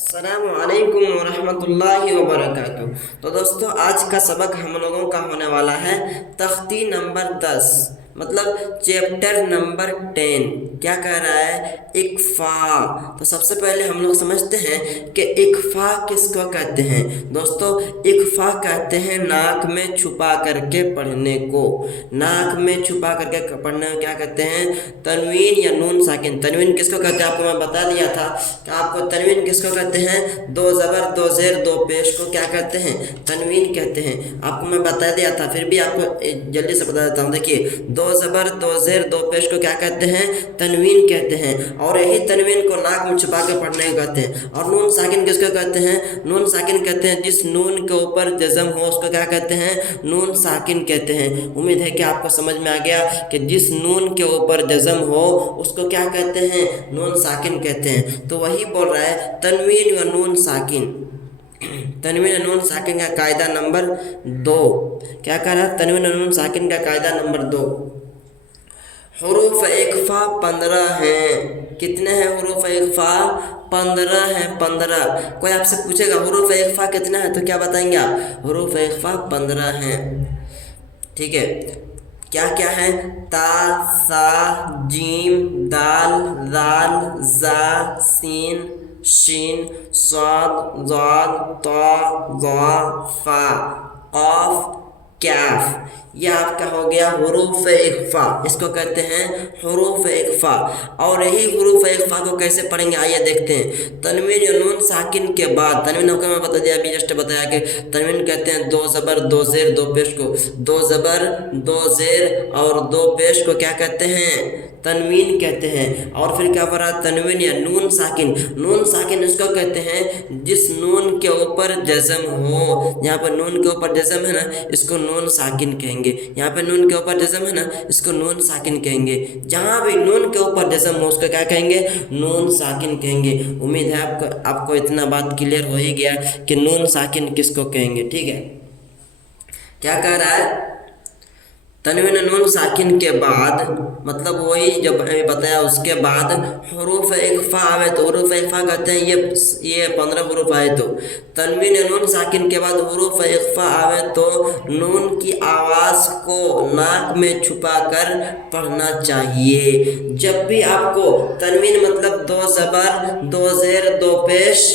अस्सलाम वालेकुम वरहमतुल्लाहि वबरकातुह। तो दोस्तों, आज का सबक हम लोगों का होने वाला है तख्ती नंबर 10, मतलब चैप्टर नंबर 10। क्या कह रहा है? इक्फा। तो सबसे पहले हम लोग समझते हैं कि इक्फा किसको कहते हैं। दोस्तों, इक्फा कहते हैं नाक में छुपा करके पढ़ने को। नाक में छुपा करके पढ़ने को क्या कहते हैं? तनवीन या नून साकिन। तनवीन किसको कहते हैं आपको मैं बता दिया था कि आपको तनवीन किसको कहते हैं? दो ज़बर दो ज़ेर दो पेश को क्या कहते हैं? तनवीन कहते हैं। आपको मैं बता दिया था, फिर भी आपको जल्दी से बता देता हूँ। देखिए, दो ज़बर दो ज़ेर दो पेश को क्या कहते हैं? तनवीन कहते हैं। और यही तनवीन को नाक में छुपा के पढ़ने को कहते हैं। और नून साकिन किसको कहते हैं? नून साकिन कहते हैं जिस नून के ऊपर जज़म हो उसको क्या कहते हैं? नून साकिन कहते हैं। उम्मीद है कि आपको समझ में आ गया कि जिस नून के ऊपर जज़म हो उसको क्या कहते हैं? नून साकिन कहते हैं। तो वही बोल रहा है तनवीन व नून साकिन। तनवीन नून साकिन का कायदा नंबर 2। क्या कह रहा है? तनवीन नून साकिन का कायदा नंबर 2। हुरूफ इख्फा 15 हैं। कितने हैं हुरूफ इख्फा? 15 हैं। 15। कोई आपसे पूछेगा हुरूफ इख्फा कितना है तो क्या बताएंगे आप? हुरूफ इख्फा 15 हैं। ठीक है, क्या क्या है? ता, सा, जीम, दाल, दाल, जा, सीन, शीन, स्वाद, ज़ाद, ता, ज़ा, फा, क़ाफ, कैफ। यह आपका हो गया हुरूफ इख्फा। इसको कहते हैं हुरूफ इख्फा। और यही हुरूफ इख्फा को कैसे पढ़ेंगे आइए देखते हैं। तनवीन या नून साकिन के बाद, तनवीन को मैं बता दिया, अभी जस्ट बताया कि तनवीन कहते हैं दो ज़बर दो ज़ेर दो पेश को। दो ज़बर दो ज़ेर और दो पेश को क्या कहते हैं? तनवीन कहते हैं। और फिर क्या पढ़ा? तनवीन या नून साकिन। नून साकिन इसको कहते हैं जिस नून के ऊपर जज़म हो। यहाँ पर नून के ऊपर जज़म है ना, इसको नून साकिन कहेंगे। यहाँ पे नून के ऊपर जज़म है ना, इसको नून साकिन कहेंगे। जहाँ भी नून के ऊपर जज़म हो उसको क्या कहेंगे? नून साकिन कहेंगे। उम्मीद है आपको इतना बात क्लियर हो ही गया कि नून साकिन किसको कहेंगे। ठीक है, क्या कह रहा है? तनवीन नून साकिन के बाद, मतलब वही जब हमें बताया उसके बाद हुरूफ इख्फा आवे तो हुरूफ इख्फा कहते हैं ये 15 हुरूफ आए तो। तनवीन नून साकिन के बाद हुरूफ इख्फा आवे तो नून की आवाज़ को नाक में छुपा कर पढ़ना चाहिए। जब भी आपको तनवीन मतलब दो ज़बर दो ज़ेर दो पेश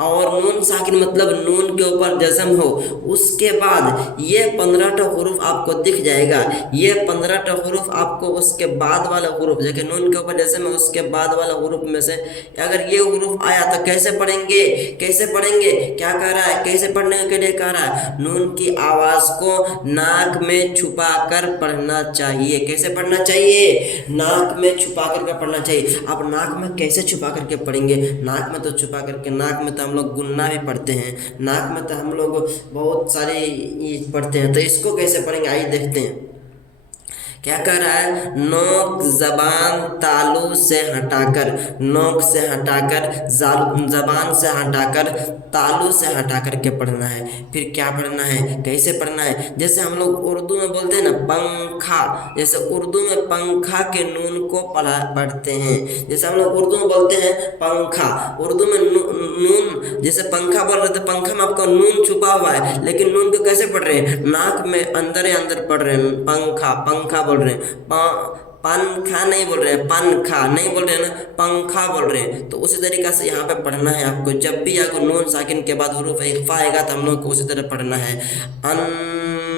और नून साकिन मतलब नून के ऊपर जज़म हो, उसके बाद ये 15 हुरूफ आपको दिख जाएगा। ये 15 हुरूफ आपको उसके बाद वाला हुरूफ, जैसे नून के ऊपर जज़म है उसके बाद वाला हुरूफ में से अगर ये हुरूफ आया तो कैसे पढ़ेंगे? कैसे पढ़ेंगे? क्या कह रहा है? कैसे पढ़ने के लिए कह रहा है? नून की आवाज़ को नाक में छुपा कर पढ़ना चाहिए। कैसे पढ़ना चाहिए? नाक में छुपा करके पढ़ना चाहिए। अब नाक में कैसे छुपा करके पढ़ेंगे? नाक में तो छुपा करके, नाक में हम लोग गुन्ना भी पढ़ते हैं, नाक में तो हम लोग बहुत सारे पढ़ते हैं, तो इसको कैसे पढ़ेंगे आइए देखते हैं। क्या कह रहा है? नोक ज़बान तालू से हटाकर, नोक से हटाकर, ज़बान से हटाकर, तालू से हटाकर के पढ़ना है। फिर क्या पढ़ना है? कैसे पढ़ना है? जैसे हम लोग उर्दू में बोलते हैं ना पंखा, जैसे उर्दू में पंखा के नून को पढ़ते हैं। जैसे हम लोग उर्दू में बोलते हैं पंखा, उर्दू में नून, जैसे पंखा बोल रहे थे, पंखा में आपका नून छुपा हुआ है, लेकिन नून को कैसे पढ़ रहे हैं? नाक में अंदर ही अंदर पढ़ रहे हैं। पंखा, पंखा बोल रहे हैं, पंखा नहीं बोल रहे हैं, पंखा नहीं बोल रहे हैं ना, पंखा बोल रहे हैं। तो उसी तरीक़ा से यहाँ पे पढ़ना है आपको। जब भी आपको नून साकिन के बाद हुरूफ इख्फा आएगा तो हम लोग को उसी तरह पढ़ना है। अन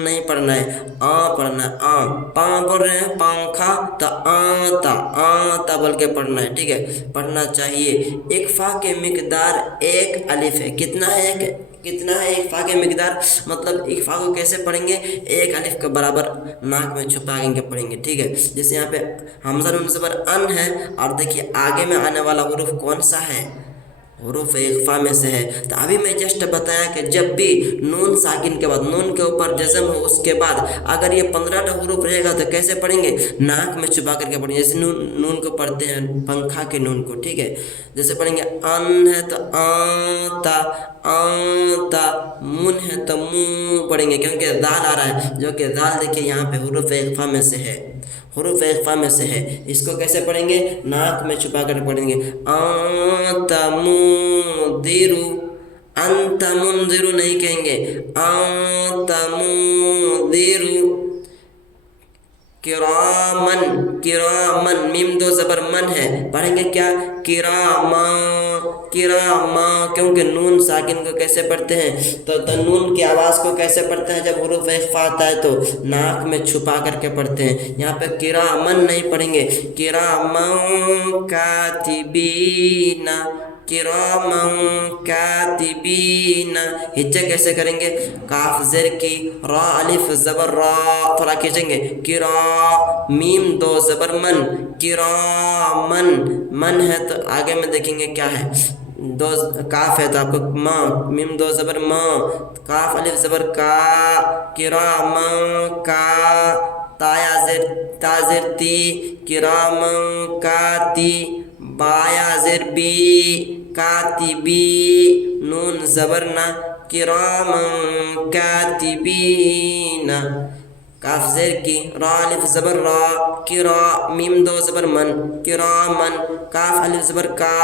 नहीं पढ़ना है, आ पढ़ना है। आ पा बोल रहे हैं पंखा तो आता बोल के पढ़ना है। ठीक है, पढ़ना चाहिए। इख्फा के मिकदार एक अलिफ है। कितना है? कितना है इख्फा के मिकदार? मतलब इख्फा को कैसे पढ़ेंगे? एक अलिफ के बराबर नाक में छुपा के पढ़ेंगे। ठीक है, जैसे यहाँ पे हमज़ा नून ज़बर अन है और देखिए आगे में आने वाला हुरूफ कौन सा है? हुरूफ इख्फा में से है। तो अभी मैं जस्ट बताया कि जब भी नून साकिन के बाद, नून के ऊपर जज़म हो उसके बाद अगर ये 15 हुरूफ रहेगा तो कैसे पढ़ेंगे? नाक में छुपा करके पढ़ेंगे। जैसे नून को पढ़ते हैं पंखा के नून को। ठीक है, जैसे पढ़ेंगे अन है तो आता, आंता, मुन है तो मुंह पढ़ेंगे क्योंकि दाल आ रहा है, जो कि दाल देखिए यहाँ पे हुरूफ इख्फा में से है, हुरूफ इख्फा में से है। इसको कैसे पढ़ेंगे? नाक में छुपा कर पढ़ेंगे। आंता मुंदिरु, अंत मुंदिरु नहीं कहेंगे, अंत मुंदिरु। किरामन, किरामन, मीम दो ज़बर मन है, पढ़ेंगे क्या? किरामा, किरामा, क्योंकि नून साकिन को कैसे पढ़ते हैं? तो नून की आवाज़ को कैसे पढ़ते हैं? जब हुरूफ इख्फा आता है तो नाक में छुपा करके पढ़ते हैं। यहाँ पे किरामन नहीं पढ़ेंगे, किरामन कातिबीना, किरामन कातिबीना। हिज्जा कैसे करेंगे? काफ ज़ेर की, रा अलिफ ज़बर रा, थोड़ा खींचेंगे, किरा, मीम दो ज़बर मन, किरामन, मन है तो आगे में देखेंगे क्या है, दो काफ है तो आपको माँ, मीम दो ज़बर माँ, काफ अलिफ ज़बर का, किरामन का, ताया ज़ेर, ता ज़ेर ती, किरामन काती, बाया ज़ेर बी, कातिबी, नून ज़बर ना, किरामन कातिबीना। काफ ज़ेर की, रा अलिफ ज़बर रा, किरा, मीम दो ज़बर मन, किरामन, काफ अलिफ ज़बर का,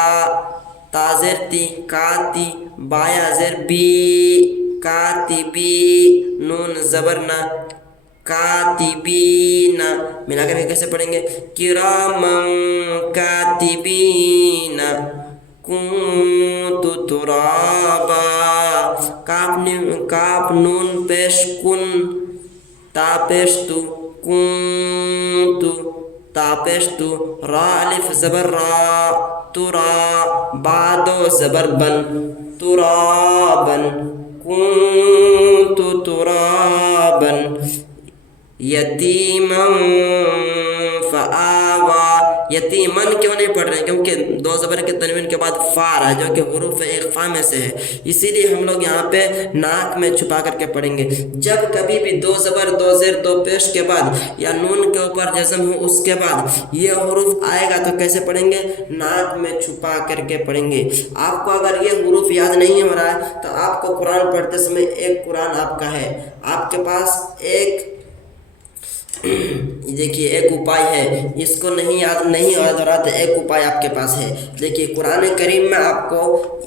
ता ज़ेर ती, काती, बाया ज़ेर बी, कातिबी, नून ज़बर ना, कातिबीना। मिलाकर के कैसे पढ़ेंगे? किरामन कातिबीना, कुन्तु तुराबा, काफ नून पेश कुन, ता पेश तु, कुन्तु, ता पेश तु, रा अलिफ ज़बर रा, तुरा, बा दो ज़बर बन, तुराबन, कुन्तु तुराबन। यतीमन फ़आवा, यतीमन क्यों नहीं पढ़ रहे हैं? क्योंकि दो ज़बर के तनवीन के बाद फ़ा रहा है, जो कि हुरूफ इख्फा में से है, इसीलिए हम लोग यहाँ पे नाक में छुपा करके पढ़ेंगे। जब कभी भी दो ज़बर, दो ज़ेर, दो पेश के बाद या नून के ऊपर जज़म हो उसके बाद ये हुरूफ आएगा तो कैसे पढ़ेंगे? नाक में छुपा करके पढ़ेंगे। आपको अगर ये हुरूफ याद नहीं हो रहा है तो आपको कुरान पढ़ते समय एक कुरान आपका है, आपके पास एक देखिए एक उपाय है, इसको नहीं याद नहीं याद हो रहा तो एक उपाय आपके पास है। देखिए कुरान करीम में आपको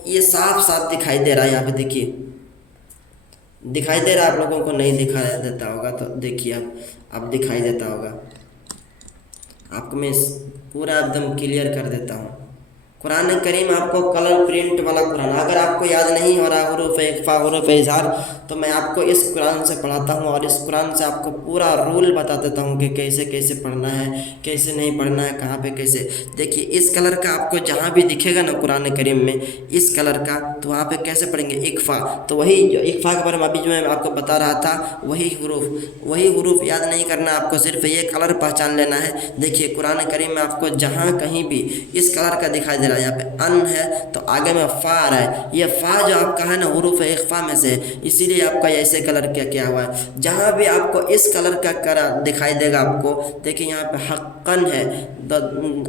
ये साफ साफ दिखाई दे रहा है, यहाँ पे देखिए दिखाई दे रहा है, आप लोगों को नहीं दिखाई देता होगा तो देखिए अब दिखाई देता होगा आपको। मैं पूरा एकदम क्लियर कर देता हूँ। कुरान करीम आपको कलर प्रिंट वाला कुरान, अगर आपको याद नहीं हो रहा हुरूफ इख्फा, हुरूफ इज़हार, तो मैं आपको इस कुरान से पढ़ाता हूँ और इस कुरान से आपको पूरा रूल बता देता हूँ कि कैसे कैसे पढ़ना है, कैसे नहीं पढ़ना है, कहाँ पे कैसे। देखिए इस कलर का आपको जहाँ भी दिखेगा ना कुरान करीम में इस कलर का, तो वहाँ पे कैसे पढ़ेंगे? इख्फा। तो वही जो इख्फा के बारे में अभी जो मैं आपको बता रहा था वही हुरूफ याद नहीं करना, आपको सिर्फ ये कलर पहचान लेना है। देखिए कुरान करीम में आपको जहाँ कहीं भी इस कलर का दिखाई दे रहा है, यहाँ पे अन है तो आगे में फ़ा आ रहा है, ये फ़ा जो आपका है ना हुरूफ इख्फा में से, इसीलिए आपका ऐसे कलर क्या हुआ है। जहाँ भी आपको इस कलर का करा दिखाई देगा आपको, देखिए यहाँ पे हक्कन है,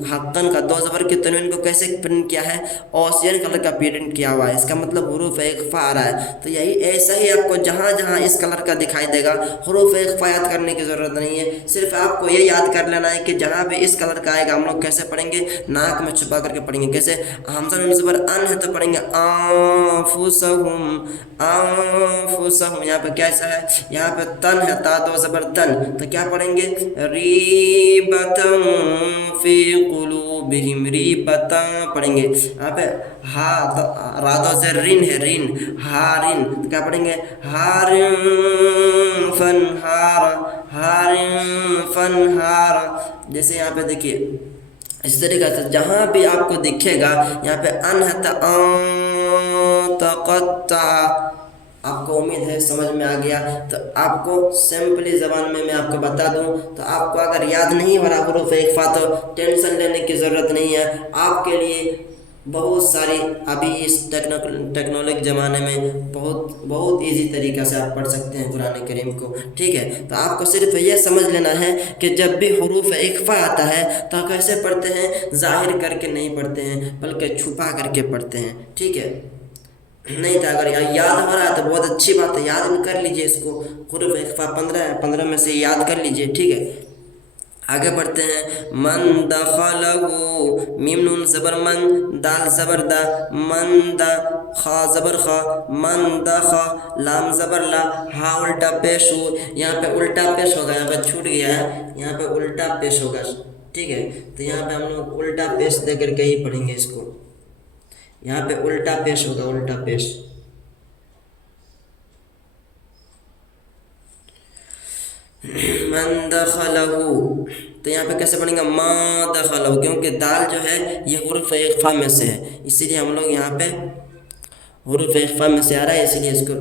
हक्कन का दो ज़बर के तनवीन को कैसे प्रिंट किया है? ऑसियन कलर का प्रिंट किया हुआ है, इसका मतलब हुरूफ इख्फा आ रहा है। तो यही ऐसा ही आपको जहाँ जहाँ इस कलर का दिखाई देगा हुरूफ इख्फा याद करने की ज़रूरत नहीं है, सिर्फ आपको ये याद कर लेना है कि जहाँ भी इस कलर का आएगा हम लोग कैसे पढ़ेंगे? नाक में छुपा करके पढ़ेंगे। कैसे? हमज़ा में ज़बर अन है तो पढ़ेंगे आंफुसहुम, आंफुसहुम। यहाँ पे कैसा है? यहाँ पे तन है, ता दो ज़बर तन, तो क्या पढ़ेंगे? रीबतन फी कुलूबिहिम, रीबतन पढ़ेंगे। यहाँ पे हा रा दो ज़ेर रिन है, रिन, हारिन, तो क्या पढ़ेंगे? हारिन फनहारा, हारिन फनहारा। जैसे यहाँ पे देखिए इस तरीके से जहाँ भी आपको दिखेगा यहाँ पे अन है तक़त्ता, आपको उम्मीद है समझ में आ गया। तो आपको सिंपली ज़बान में मैं आपको बता दूं, तो आपको अगर याद नहीं हो रहा हुरूफ इख्फा तो टेंशन लेने की ज़रूरत नहीं है। आपके लिए बहुत सारी अभी इस टेक्नोलॉजी ज़माने में बहुत इजी तरीक़ा से आप पढ़ सकते हैं कुरान करीम को, ठीक है। तो आपको सिर्फ ये समझ लेना है कि जब भी हुरूफ इख्फा आता है तो कैसे पढ़ते हैं? ज़ाहिर करके नहीं पढ़ते हैं बल्कि छुपा करके पढ़ते हैं, ठीक है। नहीं था। अगर याद हो रहा है तो बहुत अच्छी बात है, याद भी कर लीजिए इसको। हुरूफ इख्फा 15 है, 15 में से याद कर लीजिए, ठीक है। आगे बढ़ते हैं। मन दखलहू, मीम नून ज़बर मन, दाल ज़बर दा, मन दा, खा ज़बर खा, मन दखा, लाम ज़बर ला, हा उल्टा पेश हो। यहाँ पे उल्टा पेश होगा, यहाँ पे छूट गया है, यहाँ पे उल्टा पेश होगा, ठीक है। तो यहाँ पे हम लोग उल्टा पेश दे करके ही पढ़ेंगे इसको। यहाँ पे उल्टा पेश होगा, उल्टा पेश। मन दखलहू, तो यहाँ पे कैसे पढ़ेंगे, मा दखलहू, क्योंकि दाल जो है ये हुरूफ इख्फा में से है, इसीलिए हम लोग यहाँ पे हुरूफ इख्फा में से आ रहा है, इसीलिए इसको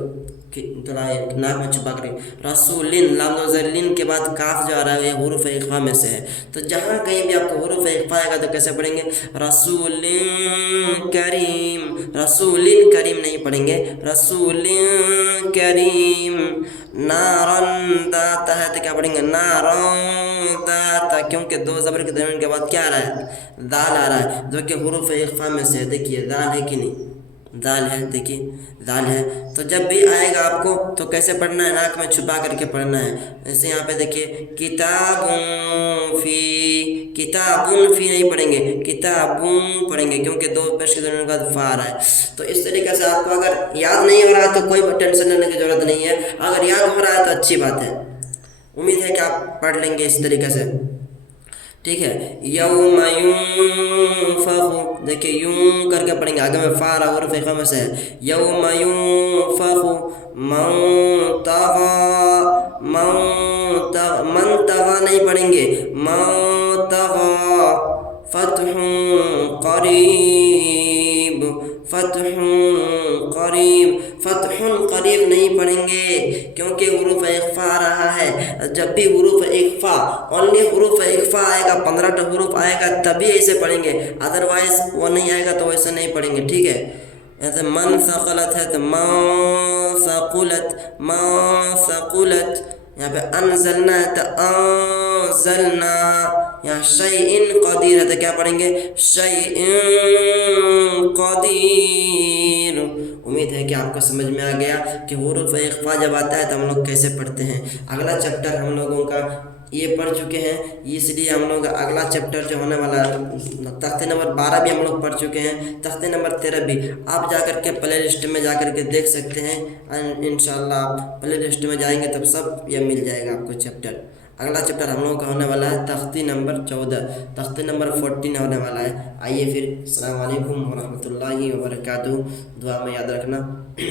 थोड़ा नाक में छुपा कर। रसूलिन, लाम लिन के बाद काफ जो आ रहा है ये हुरूफ इख्फा में से है। तो जहाँ कहीं भी आपको हुरूफ इख्फा आएगा तो कैसे पढ़ेंगे, रसूलिन करीम, रसूलिन करीम नहीं पढ़ेंगे, रसूलिन करीम। नारन दाता है तो क्या पढ़ेंगे, नारन दाता, क्योंकि दो ज़बर के दरमियान के बाद क्या आ रहा है, दाल आ रहा है, जो कि हुरूफ इख्फा में से है। देखिए दाल है कि नहीं, दाल है, देखिए दाल है। तो जब भी आएगा आपको तो कैसे पढ़ना है, नाक में छुपा करके पढ़ना है। जैसे यहाँ पे देखिए किताबुन फी, किताबुन फी नहीं पढ़ेंगे, किताबुन पढ़ेंगे, क्योंकि दो पेश के दरमियान का फा आ रहा है। तो इस तरीके से आपको अगर याद नहीं हो रहा तो कोई टेंशन लेने की ज़रूरत नहीं है, अगर याद हो रहा है तो अच्छी बात है। उम्मीद है कि आप पढ़ लेंगे इस तरीके से, ठीक है। यौम यूंफखु, देखिए यूं करके पढ़ेंगे, आगे में फा रहा हुरूफ इख्फा में से है। यौम यूंफखु मन तगा, मन तगा नहीं पढ़ेंगे, मन तगा, फतहुन करीब, फतहुन करीब, फतहुन करीब नहीं पढ़ेंगे, क्योंकि हुरूफ इख्फा आ रहा है। जब भी हुरूफ इख्फा, ओनली हुरूफ इख्फा आएगा, 15 हुरूफ आएगा तभी ऐसे पढ़ेंगे, अदरवाइज वो नहीं आएगा तो वैसे नहीं पढ़ेंगे, ठीक है। जैसे मन सक़लत है तो मा सक़ुलत, मा सक़ुलत। यहाँ पे अनज़लना है तो अंज़लना। यहाँ शैइन क़दीर है तो क्या पढ़ेंगे, शैइन क़दीर। उम्मीद है कि आपको समझ में आ गया कि हुरूफ इख्फा जब आता है तो हम लोग कैसे पढ़ते हैं। अगला चैप्टर हम लोगों का ये पढ़ चुके हैं, इसलिए हम लोग अगला चैप्टर जो होने वाला है, तख्ते नंबर 12 भी हम लोग पढ़ चुके हैं, तख्ते नंबर 13 भी आप जाकर के प्ले लिस्ट में जाकर के देख सकते हैं। इंशाल्लाह आप प्ले लिस्ट में जाएंगे तब सब ये मिल जाएगा आपको चैप्टर। अगला चैप्टर हम लोगों का होने वाला है तख्ती नंबर 14, तख्ती नंबर 14 होने वाला है। आइए फिर, अस्सलाम वालेकुम वरहमतुल्लाहि वबरकातुहू, दुआ में याद रखना।